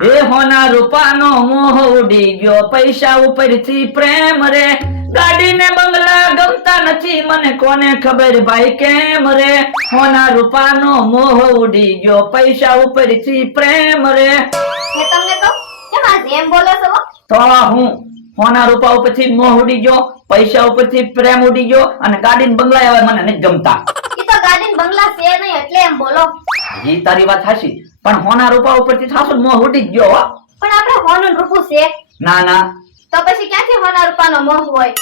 એ હોના રૂપાનો મોહ ઉડી ગયો, પૈસા ઉપરથી પ્રેમ રે, ગાડી ને બંગલા ગમતા નથી, મને કોને ખબર ભાઈ કેમ રે, હોના રૂપાનો મોહ ઉડી ગયો, પૈસા ઉપરથી પ્રેમ રે. મેં તમને કહું કેમ આ જેમ બોલો છો? તો હું હોના રૂપા ઉપરથી મોહ ઉડી ગયો, પૈસા ઉપરથી પ્રેમ ઉડી ગયો, અને ગાડી ને બંગલા એવા મને નથી ગમતા. ઈ તો ગાડી બંગલા છે નહીં એટલે એમ બોલો. ઈ તારી વાત હાચી, પણ હોના રૂપા ઉપરથી થાસો મોહ ઉડી ગયો હો. પણ આપણે હોનું રૂપું છે ના ના, તો પછી ક્યાંથી હોના રૂપાનો મોહ હોય?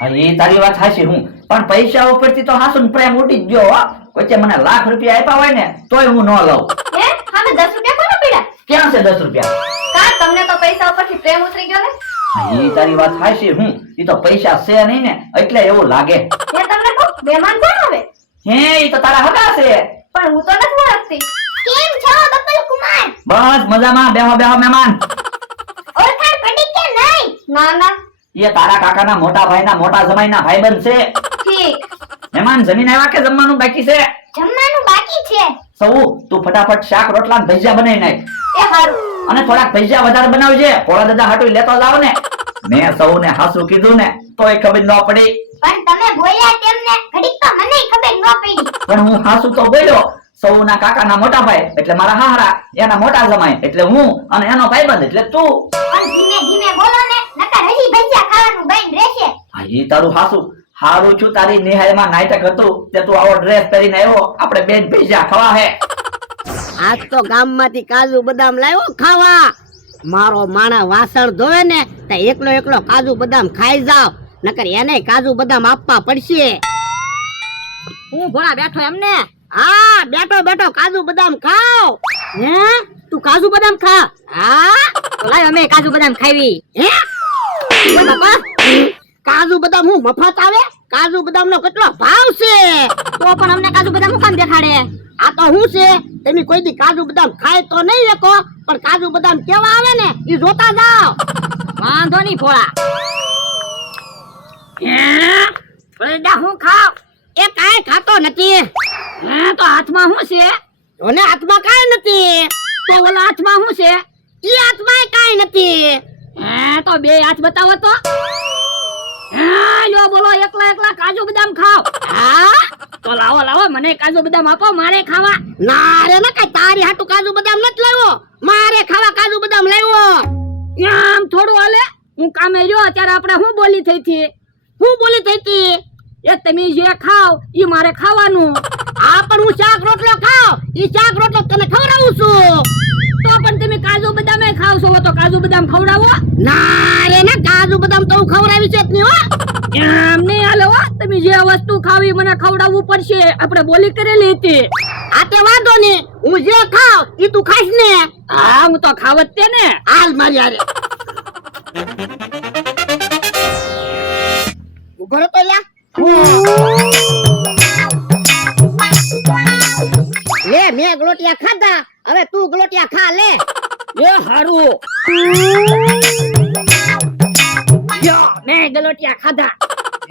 હા એ તારી વાત હાચી, હું પણ પૈસા ઉપરથી તો હાસો ને પ્રેમ ઉડી જ ગયો હો. કોઈ મને લાખ રૂપિયા આપ્યા હોય ને તોય હું ન લઉં. હે હામે 10 રૂપિયા કોને પીડા? ક્યાં છે 10 રૂપિયા? કા તમને તો પૈસા ઉપરથી પ્રેમ ઉતરી ગયો ને? હા એ તારી વાત હાચી, હું ઈ તો પૈસા છે નહીં ને એટલે એવું લાગે. હે તમને કહું મહેમાન કોણ આવે? હે ઈ તો તારા હગા છે. પણ હું તો નથી ઓળખતી. કેમ છો બપલ કુમાર? બસ મજામાં, બેહો બેહો મહેમાન. ઓળખાણ પડી કે નહીં? ના ના. એ તારા કાકાના મોટા ભાઈના મોટા જમાઈના ભાઈબંધ છે. ઠીક. મહેમાન જમીન આવ્યા કે જમવાનું બાકી છે? જમવાનું બાકી છે. સૌ તું ફટાફટ શાક રોટલા ને ભજીયા બનાવી નાખ. એ હારું. અને થોડાક ભજીયા વધારે બનાવજે, ભોળા દાદા હાટુ લેતો જાવ ને. મેં સૌને હાસુ કીધું ને તોય ખબર ન પડી. પણ તમે બોલ્યા તેમને ઘડીક તો મને ખબર ન પડી. પણ હું હાસુ તો બોલ્યો. સૌના કાકાના મોટા ભાઈ એટલે મારા હાહરા, એના મોટા જમાઈ એટલે હું, અને એનો ભાઈબંધ એટલે તું. પણ ધીમે ધીમે બોલો ને નકર હજી ભજીયા ખાવાનું બંધ રહેશે. હા ઈ તારું હાસુ. હારું છું તારી નિહાળમાં નાટક હતું તે તું આવો ડ્રેસ પહેરીને આવ્યો, આપણે બેન ભજીયા ખાવા હે. આજ તો ગામમાંથી કાજુ બદામ લાવ્યો ખાવા. મારો માણા વાસણ ધોવે ને તો એકલો એકલો કાજુ બદામ ખાઈ જાવ, નકર એને કાજુ બદામ આપવા પડશે. હું ભોળા બેઠો એમને? હા બેઠો બેઠો કાજુ બદામ ખાવ. હે તું કાજુ બદામ ખા? હા તો લાવ અમે કાજુ બદામ ખાવી. હે ઓય બાપા, કાજુ બદામ હું મફત આવે? કાજુ બદામ નો કેટલો ભાવ છે? તો પણ અમને કાજુ બદામ હું કામ દેખાડે? આ તો હું છે તમે કોઈ દી કાજુ બદામ ખાય તો નહીં લેકો, પણ કાજુ બદામ કેવા આવે ને ઈ જોતા જાવ. વાંધો નહીં ભોળા. ભોળા હું ખાવ? એ કાઈ ખાતો નથી. હે તો હાથમાં શું છે? ઓને હાથમાં કાઈ નથી. તો ઓલા હાથમાં શું છે? ઈ હાથમાં કાઈ નથી. હે તો બે હાથ બતાવો તો. હા લો બોલો, એકલા એકલા કાજુ બદામ ખાવ? હા તો લાવો લાવો, મને કાજુ બદામ આપો, મારે ખાવા. ના રે ના, કઈ તારી હાટુ કાજુ બદામ નથી લાવ્યો, મારે ખાવા કાજુ બદામ લાવ્યો. આમ થોડું હાલે, હું કામે રહ્યો ત્યારે આપણે શું બોલી થઈ હતી? શું બોલી થઈ હતી? એ તમે જે ખાવ ઈ મારે ખાવાનું. આ પણ હું શાક રોટલો ખાવ, ઈ શાક રોટલો તને ખવડાવું છું. તો પણ તમે કાજુ બદામે ખાવ છો તો કાજુ બદામ ખવડાવો. ના રે ના, કાજુ બદામ તો હું ખવડાવી છે જ નહીં હો. એમ નહીં હાલે હો, તમે જે વસ્તુ ખાવી મને ખવડાવવું પડશે, આપણે બોલી કરેલી હતી. આ તે વાંધો નહીં, હું જે ખાવ ઈ તું ખાઈશ ને? હા હું તો ખાવ જ તે ને. હાલ મારી હારે ઉભો રહો તો લ્યા. લે મેં ગલોટિયા ખાધા, હવે તું ગલોટિયા ખા લે. એ હારું. યો મેં ગલોટિયા ખાધા.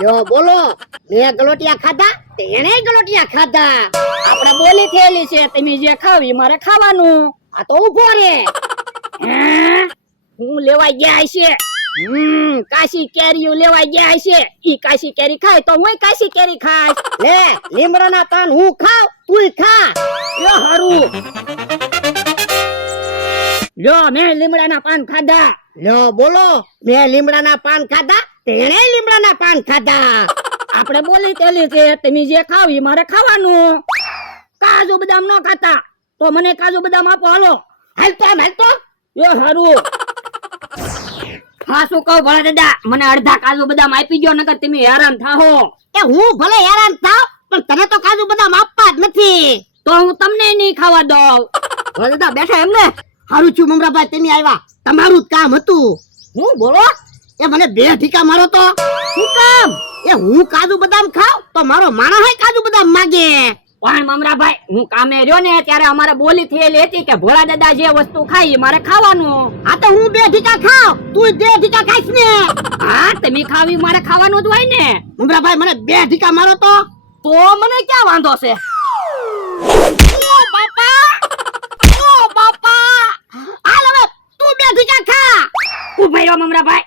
યો બોલો, મેં ગલોટિયા ખાધા તે એને ગલોટિયા ખાધા. આપણે બોલી થયેલી છે, તમે જે ખાવી મારે ખાવાનું. આ તો ઉભો રે. હે હું લેવા ગયા છે. કાશી કેરીઓ લેવા ગયા છે. ઈ કાશી કેરી ખાય તો હું કાશી કેરી ખાઈશ. લે લીમડાના પાન હું ખાવ, તું ખા. યો હારું. લ્યો મેં લીમડાના પાન ખાધા. લ્યો બોલો, મેં લીમડાના પાન ખાધા તેણે લીમડાના પાન ખાધા. આપણે બોલી તેલી છે, તમે જે ખાવ ઈ મારે ખાવાનું. કાજુ બદામ ન ખાતા તો મને કાજુ બદામ આપો. હાલો હાલ તો આમ હાલ તો. યો હારું. હા શું કહું ભલા દાદા, મને અડધા કાજુ બદામ આપી ગયો, નકર તમે હેરાન થાહો. એ હું ભલે હેરાન થાવ, પણ તને તો કાજુ બદામ આપવા જ નથી. તો હું તમને નહીં ખાવા દઉં. ભલા દાદા બેઠા એમને? હારું છું મમરાભાઈ, તમે આવ્યા, તમારું જ કામ હતું. હું બોલો? એ મને બે ઠીકા મારો તો. શું કામ? એ હું કાજુ બદામ ખાવ તો મારો માણસ હે કાજુ બદામ માગે. પણ મમરાભાઈ હું કામે રહ્યો ને ત્યારે અમારે બોલી થયેલી હતી કે ભોળા દાદા જે વસ્તુ ખાય મારે ખાવાનું. આ તો હું બે ઠીકા ખાવ, તું બે ઠીકા ખાઈશ ને? હા તમે ખાવી મારે ખાવાનું જ હોય ને. મમરાભાઈ મને બે ઠીકા મારો તો મને ક્યાં વાંધો છે? ઓ બાપા, ઓ બાપા, હાલ હવે માર્યો મમરાભાઈ.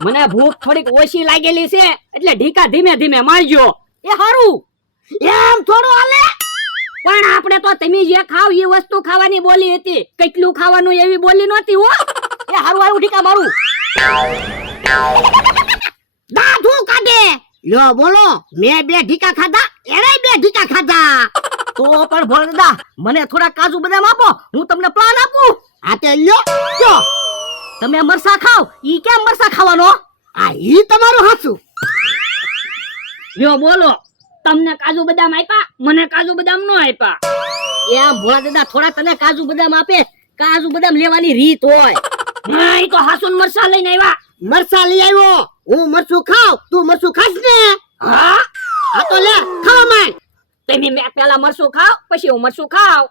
મને ભૂખ થોડીક ઓછી લાગેલી છે એટલે ઢીકા ધીમે ધીમે મારજો. એ હારું એમ થોડું હાલે. પણ આપણે તો તમે જે ખાવ એ વસ્તુ ખાવાની બોલી હતી, કેટલું ખાવાનું એવી બોલી નહોતી હો. એ હારું હારું ઢીકા મારું. દાઢું કાઢે. લ્યો બોલો, મેં 2 ઢીકા ખાધા, એણે 2 ઢીકા ખાધા. તો પણ ભોળા મને થોડા કાજુ બદામ આપો, હું તમને પ્લાન આપું. આ તે લ્યો તમે મરસા ખાવ, ઈ કેમ મરસા ખાવાનો? આ ઈ તમારું હાચું. લ્યો બોલો, તમને કાજુ બદામ આપ્યા, મને કાજુ બદામ નો આપ્યા. એમ ભોળા દાદા થોડા તને કાજુ બદામ આપે, કાજુ બદામ લેવાની રીત હોય. હા ઈ તો હાસુન મરસા લઈને આવ્યા. મરસા લઈ આવ્યો, હું મરસું ખાવ, તું મરસું ખાસ ને? હા આ તો લે ખાવા માંડ. તમે મેં પેલા મરસું ખાવ, પછી હું મરસું ખાવ.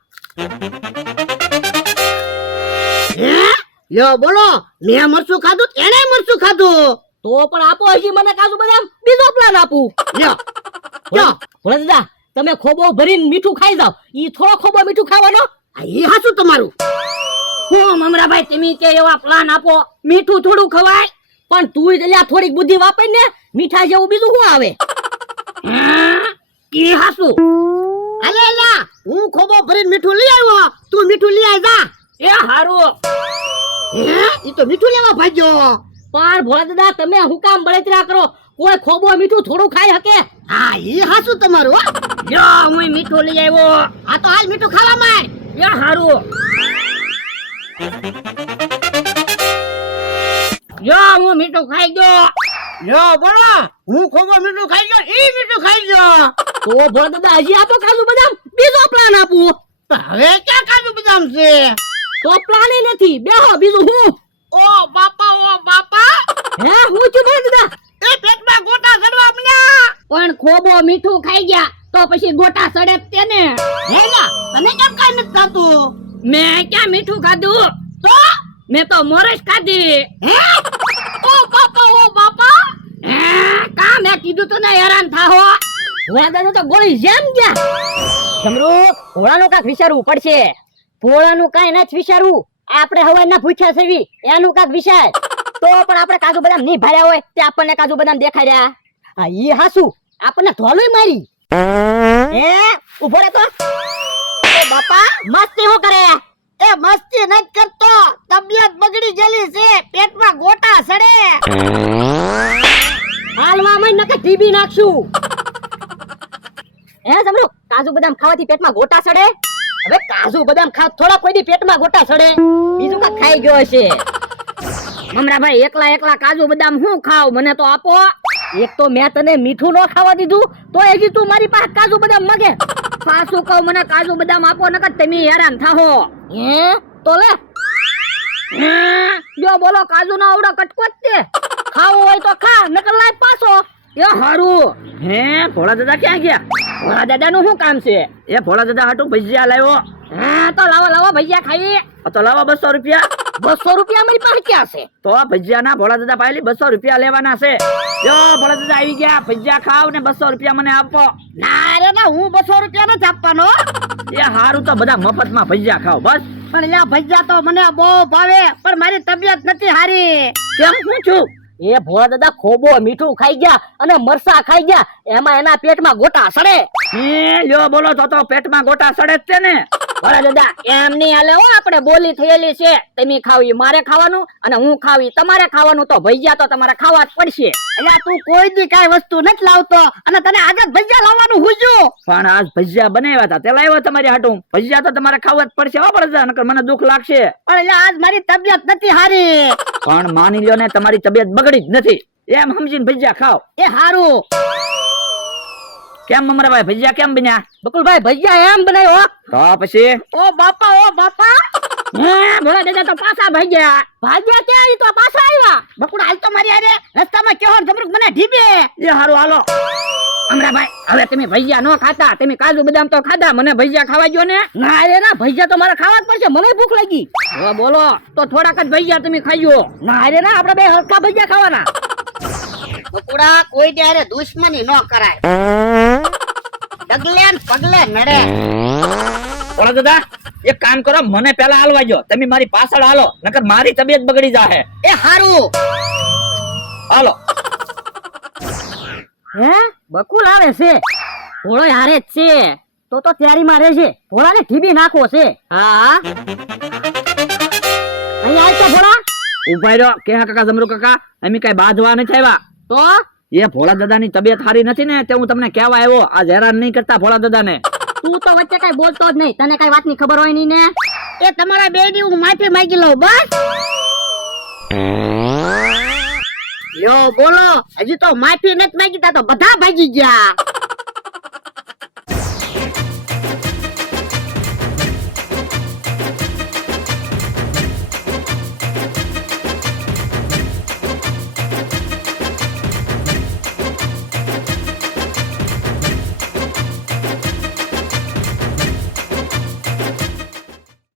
હે લ્યો બોલો, મેં મરસું ખાધું, એણે મરસું ખાધું. તો પણ આપો હજી મને કાજુ બદામ, બીજો પ્લાન આપું. લ્યો લ્યો ભોળા દાદા, તમે ખોબો ભરીને મીઠું ખાઈ જાવ, ઈ થોડો ખોબો મીઠું ખાવાનો? આ ઈ હાચું તમારું. હું મમરાભાઈ તમે તે એવા પ્લાન આપો, મીઠું થોડું ખવાય. પણ તું જ થોડીક બુદ્ધિ વાપરી ને, મીઠા જેવું બીજું શું આવે? ઈ હાસું. અલે લા, હું ખોબો ભરીને મીઠું લઈ આવ્યો, તું મીઠું લઈ આવ જા. એ હારું. હે ઈ તો મીઠું લેવા ભાગ્યો. પણ ભોળા દાદા તમે હું કામ બળતરા કરો? કોઈ ખોબો મીઠું થોડું ખાઈ શકે? હા ઈ હાસું તમારું. હો જો હું મીઠું લઈ આવ્યો. આ તો હાલ મીઠું ખાવા માંડ. એ હારું. જો હું મીઠું ખાઈ ગયો. જો બોલો, હું ખોબો મીઠું ખાઈ ગયો, ઈ મીઠું ખાઈ ગયો. તો ભોળા દાદા હજી આપો કાજુ બદામ, બીજો પ્લાન આપું. હવે ક્યાં કાજુ બદામ છે? તો પ્લાન નથી, બેહો બીજું હું. ઓ બાપા, ઓ બાપા. હે હું છું ભોળા દાદા? એ પેટમાં ગોટા સડવા મળ્યા. પણ ખોબો મીઠું ખાઈ ગયા તો પછી ગોટા સડે તેને. હે ના, તને કેમ કાઈ નથી થતું? મેં ક્યાં મીઠું ખાધું? તો મેં તો મોરસ ખાધી. હે ઓ બાપા, ઓ બાપા. હે કા મેં કીધું તો ને હેરાન થાહો. ભોળા દાદા તો ગોળી જેમ ગયા. સમરો ભોળાનું કાક વિચારવું પડશે. ભોળાનું કાઈ નથી વિચારવું, આપણે હવાના ભૂખ્યા સેવી એનું કાક વિચાર. તો પણ આપણે કાજુ બદામ નહીં ભાર્યા હોય તે આપણને કાજુ બદામ દેખાડ્યા. હા ઈ હાસું, આપણને ધોલુય મારી. હે ઉભો રે તો. એ બાપા મસ્તી હું કરે? એ મસ્તી નથી કરતો, તબિયત બગડી ગયેલી છે, પેટમાં ગોટા સડે. હાલમાં મય નકે ટીબી નાખશું. હે સમરો, કાજુ બદામ ખાવાથી પેટમાં ગોટા સડે? હવે કાજુ બદામ ખાવ થોડા કોઈ દી પેટમાં ગોટા સડે? બીજું કા ખાઈ ગયો છે? મમરાભાઈ એકલા એકલા કાજુ બદામ હું ખાવ, મને તો આપો. એક તો મેં તને મીઠું ન ખાવા દીધું, તો હજી તું મારી પાસે કાજુ બદામ માંગે. પાછું કહું મને કાજુ બદામ આપો, નકર તમે હેરાન થાહો. હે તો લે. જો બોલો, કાજુ નો આવડો કટકો જ તે. ખાવું હોય તો ખા, નકર લાય પાછો. એ હારું. હે ભોળા દાદા ક્યાં ગયા? ભોળા દાદા નું શું કામ છે? એ ભોળા દાદા હાટુ ભજીયા લાવ્યો. હા તો લાવો લાવો ભજીયા ખાવી. તો લાવો 200 રૂપિયા. 200 રૂપિયા મારી પાસે ક્યાં છે? તો ભજીયા ના ભોળા દાદા પાસેથી 200 રૂપિયા લેવાના છે. જો ભોળા દાદા આવી ગયા, ભજીયા ખાવ ને 200 રૂપિયા મને આપો. ના રે ના, હું 200 રૂપિયા નથી આપવાનો. એ હારું તો બધા મફતમાં ભજીયા ખાવ બસ. પણ યા ભજીયા તો મને બહુ ભાવે, પણ મારી તબિયત નથી હારી. કેમ હું છું? એ ભોળા દાદા ખોબો મીઠું ખાઈ ગયા અને મરસા ખાઈ ગયા, એમાં એના પેટમાં ગોટા સડે. એ લ્યો બોલો તો પેટમાં ગોટા સડે જ છે ને. ભોળા દાદા એમ નહીં હાલે હો, આપણે બોલી થયેલી છે. તમે ખાવી મારે ખાવાનું અને હું ખાવી તમારે ખાવાનું, તો ભજીયા તો તમારે ખાવા જ પડશે. એટલે તું કોઈ દી કાઈ વસ્તુ નથી લાવતો અને તને આજે ભજીયા લાવવાનું હુજ્યું. પણ આજ ભજીયા બનાવ્યા હતા તે લાવ્યો તમારી હાટું. ભજીયા તો તમારે ખાવા જ પડશે હો ભોળા દાદા, નકર મને દુઃખ લાગશે. પણ એટલે આજ મારી તબિયત નથી હારી. પણ માની લ્યો ને તમારી તબિયત બગડી જ નથી, એમ સમજીને ભજીયા ખાવ. એ હારું. કેમ મમરાભાઈ ભજીયા કેમ બન્યા? બકુલભાઈ ભજીયા એમ બનાવ્યો. તો પછી ઓ બાપા, ઓ બાપા. હે ભોળા દાદા તો પાછા ભાગ્યા. ભાગ્યા ક્યાં? ઈ તો પાછા આવ્યા. બકુડા હાલ તો મારી હારે રસ્તામાં કેવો જમરૂક મને ઢીબે. એ હારું હાલો. અમરાભાઈ હવે તમે ભજીયા નો ખાતા, તમે કાજુ બદામ તો ખાધા, મને ભજીયા ખાવા ગયો ને? ના રે ના, ભજીયા તો મારે ખાવા જ પડશે, મને ભૂખ લાગી. હવે બોલો તો થોડાક જ ભજીયા તમે ખાઈજો. ના રે ના, આપણે બે હરખા ભજીયા ખાવાના. બકુડા કોઈ ત્યારે દુશ્મની ન કરાય, ડગલે ને પગલે નડે. ભોળા દાદા એક કામ કરો, મને પેલા હાલવા દો, તમે મારી પાછળ હાલો, નકર મારી તબિયત બગડી જાહે. એ હારું. હાલો. હે બકુલ આવે છે, ભોળો હારે જ છે, તો તૈયારી મારે છે, ભોળાને ઠીબી નાખવો છે. હા અહીં આવ તો ભોળા. ઉભા રહ્યો કે હા કાકા જમરૂ કાકા, અમે કઈ બાજવા નથી આવ્યા. તો એ ભોળા દાદાની તબિયત સારી નથી ને, તે હું તમને કહેવા આવ્યો. આ હેરાન નહીં કરતા ભોળા દાદાને. તું તો વચ્ચે કઈ બોલતો જ નહીં, તને કઈ વાતની ખબર હોય નહીં ને. એ તમારા બે ની હું માફી માંગી લઉં બસ. યો બોલો, હજી તો માફી નથી માંગી, તા તો બધા ભાગી ગયા.